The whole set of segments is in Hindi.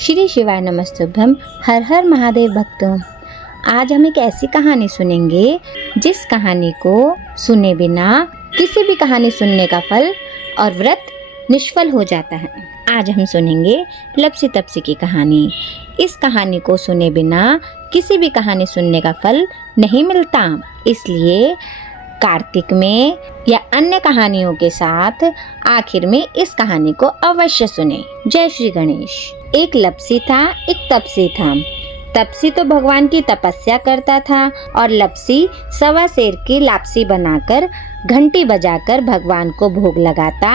श्री शिवाय नमस्तुभ्यम। हर हर महादेव भक्तों, आज हम एक ऐसी कहानी सुनेंगे जिस कहानी को सुने बिना किसी भी कहानी सुनने का फल और व्रत निष्फल हो जाता है। आज हम सुनेंगे लप्सी तप्सी की कहानी। इस कहानी को सुने बिना किसी भी कहानी सुनने का फल नहीं मिलता, इसलिए कार्तिक में या अन्य कहानियों के साथ आखिर में इस कहानी को अवश्य सुने। जय श्री गणेश। एक लप्सी था, एक तपसी था। तपसी तो भगवान की तपस्या करता था और लप्सी सवा सेर की लापसी बनाकर घंटी बजाकर भगवान को भोग लगाता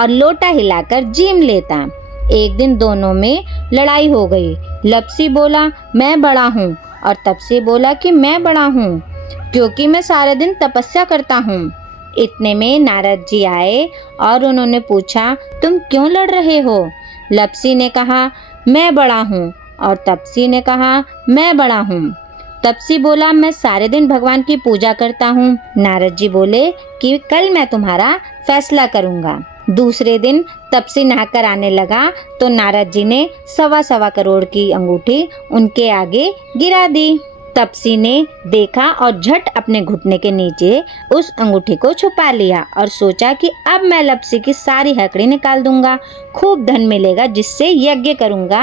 और लोटा हिलाकर जीम लेता। एक दिन दोनों में लड़ाई हो गई। लप्सी बोला मैं बड़ा हूँ और तपसी बोला कि मैं बड़ा हूँ क्योंकि मैं सारे दिन तपस्या करता हूँ। इतने में नारद जी आए और उन्होंने पूछा तुम क्यों लड़ रहे हो? लप्सी ने कहा मैं बड़ा हूँ और तपसी ने कहा मैं बड़ा हूँ। तपसी बोला मैं सारे दिन भगवान की पूजा करता हूँ। नारद जी बोले कि कल मैं तुम्हारा फैसला करूँगा। दूसरे दिन तपसी नहाकर आने लगा तो नारद जी ने सवा करोड़ की अंगूठी उनके आगे गिरा दी। तपसी ने देखा और झट अपने घुटने के नीचे उस अंगूठी को छुपा लिया और सोचा कि अब मैं लप्सी की सारी हकड़ी निकाल दूंगा, खूब धन मिलेगा जिससे यज्ञ करूंगा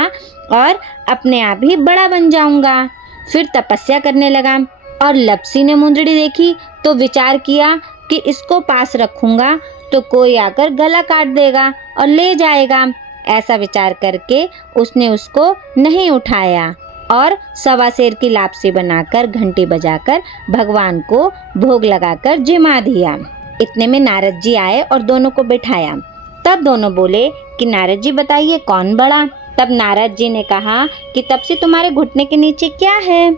और अपने आप ही बड़ा बन जाऊंगा। फिर तपस्या करने लगा और लप्सी ने मुंदड़ी देखी तो विचार किया कि इसको पास रखूंगा तो कोई आकर गला काट देगा और ले जाएगा। ऐसा विचार करके उसने उसको नहीं उठाया और सवा सेर की लापसी बनाकर घंटी बजाकर भगवान को भोग लगाकर जिमा दिया। इतने में नारद जी आए और दोनों को बिठाया। तब दोनों बोले कि नारद जी बताइए कौन बड़ा? तब नारद जी ने कहा कि तपसी तुम्हारे घुटने के नीचे क्या है?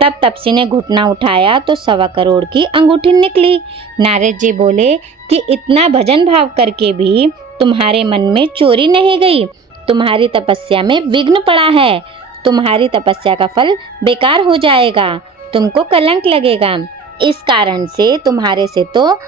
तब तपसी ने घुटना उठाया तो 1.25 करोड़ की अंगूठी निकली। नारद जी बोले कि इतना भजन भाव करके भी तुम्हारे मन में चोरी नहीं गई, तुम्हारी तपस्या में विघ्न पड़ा है, तुम्हारी तपस्या का फल बेकार हो जाएगा, तुमको कलंक लगेगा, इस कारण से तुम्हारे से तो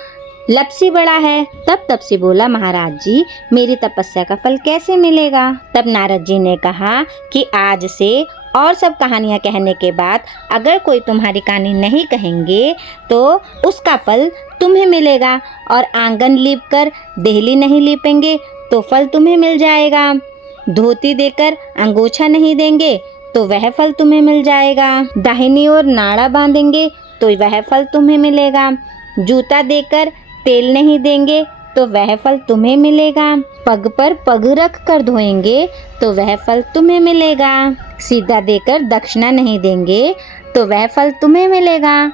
लप्सी बड़ा है। तब तपसी बोला महाराज जी मेरी तपस्या का फल कैसे मिलेगा? तब नारद जी ने कहा कि आज से और सब कहानियाँ कहने के बाद अगर कोई तुम्हारी कहानी नहीं कहेंगे तो उसका फल तुम्हें मिलेगा, और आंगन लीप कर देहली नहीं लीपेंगे तो फल तुम्हें मिल जाएगा, धोती देकर अंगोछा नहीं देंगे तो वह फल तुम्हें मिल जाएगा, दाहिनी ओर नाड़ा बांधेंगे तो वह फल तुम्हें मिलेगा, जूता देकर तेल नहीं देंगे तो वह फल तुम्हें मिलेगा, पग पर पग रख कर धोएंगे तो वह फल तुम्हें मिलेगा, सीधा देकर दक्षिणा नहीं देंगे तो वह फल तुम्हें मिलेगा,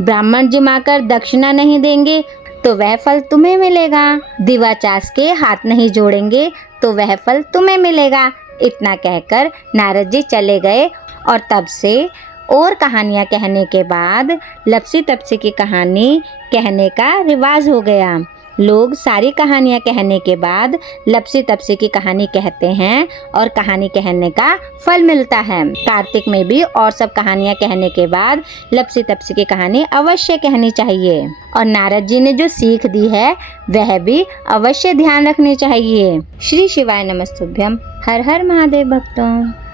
ब्राह्मण जिमाकर दक्षिणा नहीं देंगे तो वह फल तुम्हें मिलेगा, दिवा चास के हाथ नहीं जोड़ेंगे तो वह फल तुम्हें मिलेगा। इतना कहकर नारद जी चले गए और तब से और कहानियाँ कहने के बाद लप्सी तप्सी की कहानी कहने का रिवाज हो गया। लोग सारी कहानियाँ कहने के बाद लप्सी तप्सी की कहानी कहते हैं और कहानी कहने का फल मिलता है। कार्तिक में भी और सब कहानियाँ कहने के बाद लप्सी तप्सी की कहानी अवश्य कहनी चाहिए, और नारद जी ने जो सीख दी है वह भी अवश्य ध्यान रखनी चाहिए। श्री शिवाय नमस्तुभ्यम। हर हर महादेव भक्तों।